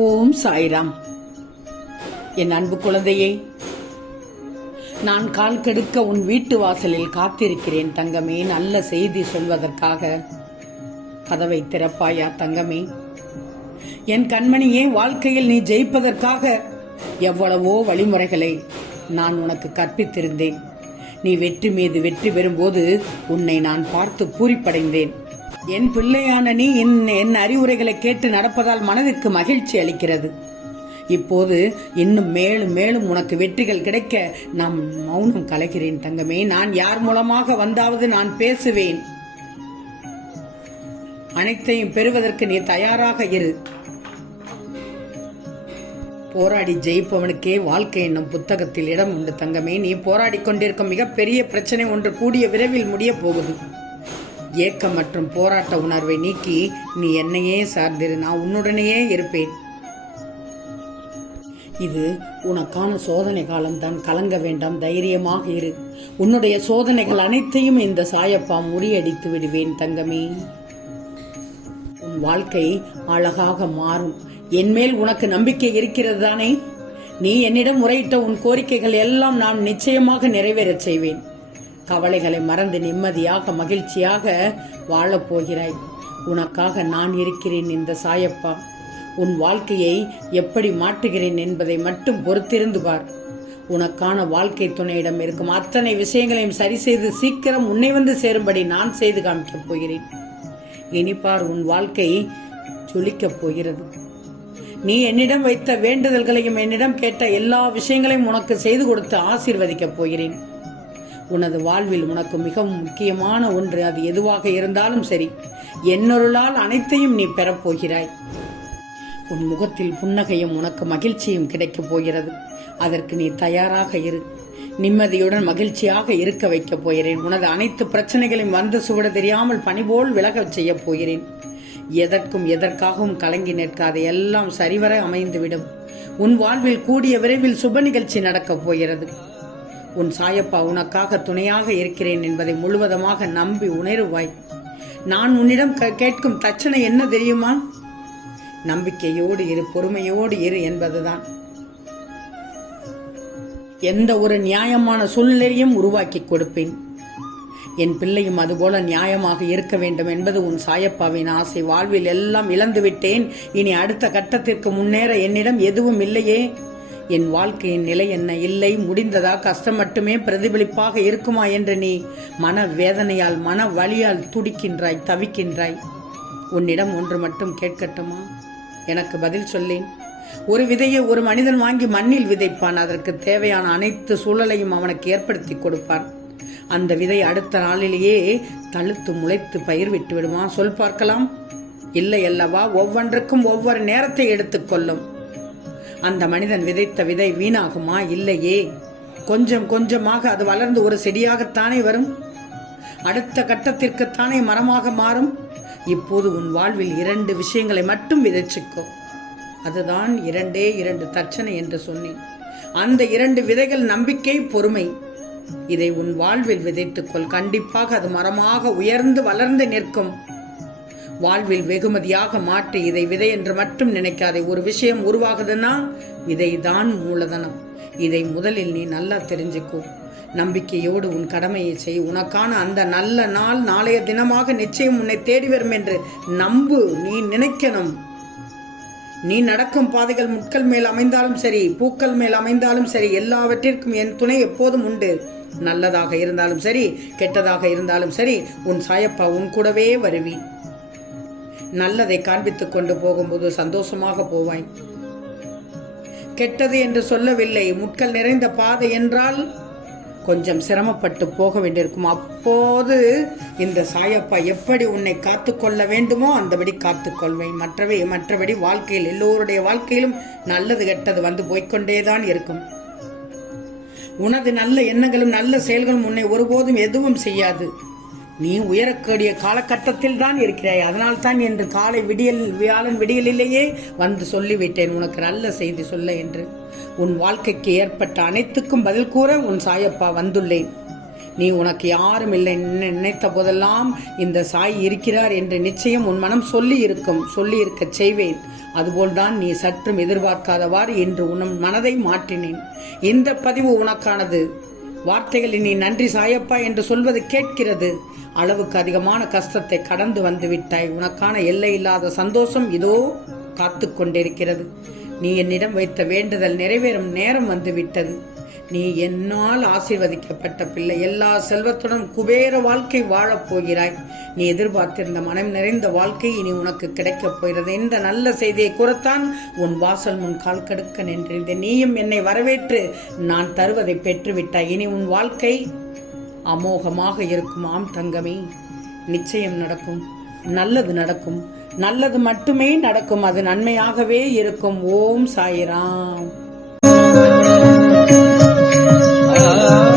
ஓம் சாய்ராம். என் அன்பு குழந்தையே நான் கால் கெடுக்க உன் வீட்டு வாசலில் காத்திருக்கிறேன் தங்கமே. நல்ல செய்தி சொல்வதற்காக கதவை திறப்பாயா தங்கமே? என் கண்மணியே வாழ்க்கையில் நீ ஜெயிப்பதற்காக எவ்வளவோ வழிமுறைகளை நான் உனக்கு கற்பித்திருந்தேன். நீ வெற்றி மீது வெற்றி பெறும்போது உன்னை நான் பார்த்து பூரிப்படைந்தேன். என் பிள்ளையான நீ என் என் அறிவுரைகளை கேட்டு நடப்பதால் மனதிற்கு மகிழ்ச்சி அளிக்கிறது. இப்போது இன்னும் மேலும் மேலும் உனக்கு வெற்றிகள் கிடைக்க நான் மௌனம் கலைகிறேன் தங்கமே. நான் யார் மூலமாக வந்தாவது நான் பேசுவேன். அனைத்தையும் பெறுவதற்கு நீ தயாராக இரு. போராடி ஜெயிப்பவனுக்கே வாழ்க்கை என்னும் புத்தகத்தில் இடம் உண்டு தங்கமே. நீ போராடி கொண்டிருக்கும் மிகப்பெரிய பிரச்சனை ஒன்று கூடிய விரைவில் முடிய போகுது. ஏக்கம் மற்றும் போராட்ட உணர்வை நீக்கி நீ என்னையே சார்ந்திரு நான் உன்னுடனேயே இருப்பேன். இது உனக்கான சோதனை காலம்தான் கலங்க வேண்டாம் தைரியமாக இரு. உன்னுடைய சோதனைகள் அனைத்தையும் இந்த சாயப்பா முறியடித்து விடுவேன் தங்கமே. உன் வாழ்க்கை அழகாக மாறும். என்மேல் உனக்கு நம்பிக்கை இருக்கிறது தானே? நீ என்னிடம் முறையிட்ட உன் கோரிக்கைகள் எல்லாம் நான் நிச்சயமாக நிறைவேறச் செய்வேன். கவலைகளை மறந்து நிம்மதியாக மகிழ்ச்சியாக வாழப்போகிறாய் உனக்காக நான் இருக்கிறேன் இந்த சாயப்பா. உன் வாழ்க்கையை எப்படி மாற்றுகிறேன் என்பதை மட்டும் பொறுத்திருந்து பார். உனக்கான வாழ்க்கை துணையிடம் இருக்கும் அத்தனை விஷயங்களையும் சரி செய்து சீக்கிரம் உன்னை வந்து சேரும்படி நான் செய்து காமிக்கப் போகிறேன். இனிப்பார் உன் வாழ்க்கை ஜொலிக்கப் போகிறது. நீ என்னிடம் வைத்த வேண்டுதல்களையும் என்னிடம் கேட்ட எல்லா விஷயங்களையும் உனக்கு செய்து கொடுத்து ஆசீர்வதிக்கப் போகிறேன். உனது வாழ்வில் உனக்கு மிகவும் முக்கியமான ஒன்று அது எதுவாக இருந்தாலும் சரி என்னொருளால் அனைத்தையும் நீ பெறப்போகிறாய் உன் முகத்தில் புன்னகையும் உனக்கு மகிழ்ச்சியும் கிடைக்கப் போகிறது. அதற்கு நீ தயாராக இரு. நிம்மதியுடன் மகிழ்ச்சியாக இருக்க வைக்கப் போகிறேன். உனது அனைத்து பிரச்சனைகளையும் வந்து சுவட தெரியாமல் பணிபோல் விலகச் செய்யப் போகிறேன். எதற்கும் எதற்காகவும் கலங்கி நிற்காது. எல்லாம் சரிவர அமைந்துவிடும். உன் வாழ்வில் கூடிய விரைவில் சுப நிகழ்ச்சி நடக்கப் போகிறது. உன் சாயப்பா உனக்காக துணையாக இருக்கிறேன் என்பதை முழுவதுமாக நம்பி உணருவாய். நான் உன்னிடம் கேட்கும் தட்சணை என்ன தெரியுமா? நம்பிக்கையோடு இரு பொறுமையோடு இரு என்பதுதான். எந்த ஒரு நியாயமான சூழ்நிலையும் உருவாக்கி கொடுப்பேன். என் பிள்ளையும் அதுபோல நியாயமாக இருக்க வேண்டும் என்பது உன் சாயப்பாவின் ஆசை. வாழ்வில் எல்லாம் இழந்துவிட்டேன். இனி அடுத்த கட்டத்திற்கு முன்னேற என்னிடம் எதுவும் இல்லையே. என் வாழ்க்கையின் நிலை என்ன? இல்லை முடிந்ததா? கஷ்டம் மட்டுமே பிரதிபலிப்பாக இருக்குமா என்று நீ மன வேதனையால் மன வலியால் துடிக்கின்றாய் தவிக்கின்றாய். உன்னிடம் ஒன்று மட்டும் கேட்கட்டுமா? எனக்கு பதில் சொல்லேன். ஒரு விதையை ஒரு மனிதன் வாங்கி மண்ணில் விதைப்பான். அதற்கு தேவையான அனைத்து சூழலையும் அவனுக்கு ஏற்படுத்தி கொடுப்பான். அந்த விதை அடுத்த நாளிலேயே தழுத்து முளைத்து பயிர் விட்டு விடுமா? சொல் பார்க்கலாம். இல்லை அல்லவா ஒவ்வொன்றுக்கும் ஒவ்வொரு நேரத்தை எடுத்துக்கொள்ளும் அந்த மனிதன் விதைத்த விதை வீணாகுமா? இல்லையே. கொஞ்சம் கொஞ்சமாக அது வளர்ந்து ஒரு செடியாகத்தானே வரும்? அடுத்த கட்டத்திற்குத்தானே மரமாக மாறும்? இப்போது உன் வாழ்வில் இரண்டு விஷயங்களை மட்டும் விதைச்சுக்கோ. அதுதான் இரண்டே இரண்டு தச்சனை என்று சொன்னேன். அந்த இரண்டு விதைகள் நம்பிக்கை பொறுமை. இதை உன் வாழ்வில் விதைத்துக்கொள் கண்டிப்பாக அது மரமாக உயர்ந்து வளர்ந்து நிற்கும். வாழ்வில் வெகுமதியாக மாற்றி இதை விதை என்று மட்டும் நினைக்காதே. ஒரு விஷயம் உருவாகுதுன்னா விதைதான் மூலதனம். இதை முதலில் நீ நல்லா தெரிஞ்சுக்கோ. நம்பிக்கையோடு உன் கடமையை செய். உனக்கான அந்த நல்ல நாள் நாளைய தினமாக நிச்சயம் உன்னை தேடி வரும் என்று நம்பு. நீ நினைக்கணும். நீ நடக்கும் பாதைகள் முட்கள் மேல் அமைந்தாலும் சரி பூக்கள் மேல் அமைந்தாலும் சரி எல்லாவற்றிற்கும் என் துணை எப்போதும் உண்டு. நல்லதாக இருந்தாலும் சரி கெட்டதாக இருந்தாலும் சரி உன் சாயப்பா உன் கூடவே வருவி. நல்லதை காண்பித்துக் கொண்டு போகும்போது சந்தோஷமாக போவாய். கெட்டது என்று சொல்லவில்லை. முட்கள் நிறைந்த பாதை என்றால் கொஞ்சம் சிரமப்பட்டு போக வேண்டியிருக்கும். அப்போது இந்த சாயப்பா எப்படி உன்னை காத்துக்கொள்ள வேண்டுமோ அந்தபடி காத்துக்கொள்வேன் மற்றவை மற்றபடி வாழ்க்கையில் எல்லோருடைய வாழ்க்கையிலும் நல்லது கெட்டது வந்து போய்க்கொண்டேதான் இருக்கும். உனது நல்ல எண்ணங்களும் நல்ல செயல்களும் உன்னை ஒருபோதும் எதுவும் செய்யாது. நீ உயரக்கூடிய காலகட்டத்தில் தான் இருக்கிறாய். அதனால் தான் என்று காலை விடியல் வியாழன் விடியலிலேயே வந்து சொல்லிவிட்டேன். உனக்கு நல்ல செய்தி சொல்ல என்று. உன் வாழ்க்கைக்கு ஏற்பட்ட அனைத்துக்கும் பதில் கூற உன் சாயப்பா வந்துள்ளேன். நீ உனக்கு யாரும் இல்லை நினைத்த போதெல்லாம் இந்த சாய் இருக்கிறார் என்று நிச்சயம் உன் மனம் சொல்லி இருக்கும் சொல்லி இருக்க செய்வேன். அதுபோல்தான் நீ சற்றும் எதிர்பார்க்காதவாறு என்று உன் மனதை மாற்றினேன். இந்த பதிவு உனக்கானது. வார்த்தைகளில் நீ நன்றி சாயப்பா என்று சொல்வது கேட்கிறது. அளவுக்கு அதிகமான கஷ்டத்தை கடந்து வந்து விட்டாய் உனக்கான எல்லை இல்லாத சந்தோஷம் இதோ காத்து கொண்டிருக்கிறது நீ என்னிடம் வைத்த வேண்டுதல் நிறைவேறும் நேரம் வந்து விட்டது நீ என்னால் ஆசீர்வதிக்கப்பட்ட பிள்ளை. எல்லா செல்வத்துடன் குபேர வாழ்க்கை வாழப் போகிறாய். நீ எதிர்பார்த்திருந்த மனம் நிறைந்த வாழ்க்கை இனி உனக்கு கிடைக்கப் போகிறது. இந்த நல்ல செய்தியை கூறத்தான் உன் வாசல் முன் கால் கடுக்க நின்றிருந்தேன். நீயும் என்னை வரவேற்று நான் தருவதை பெற்றுவிட்டாய். இனி உன் வாழ்க்கை அமோகமாக இருக்கும். ஆம் தங்கமே நிச்சயம் நடக்கும். நல்லது நடக்கும். நல்லது மட்டுமே நடக்கும். அது நன்மையாகவே இருக்கும். ஓம் சாயிராம். love.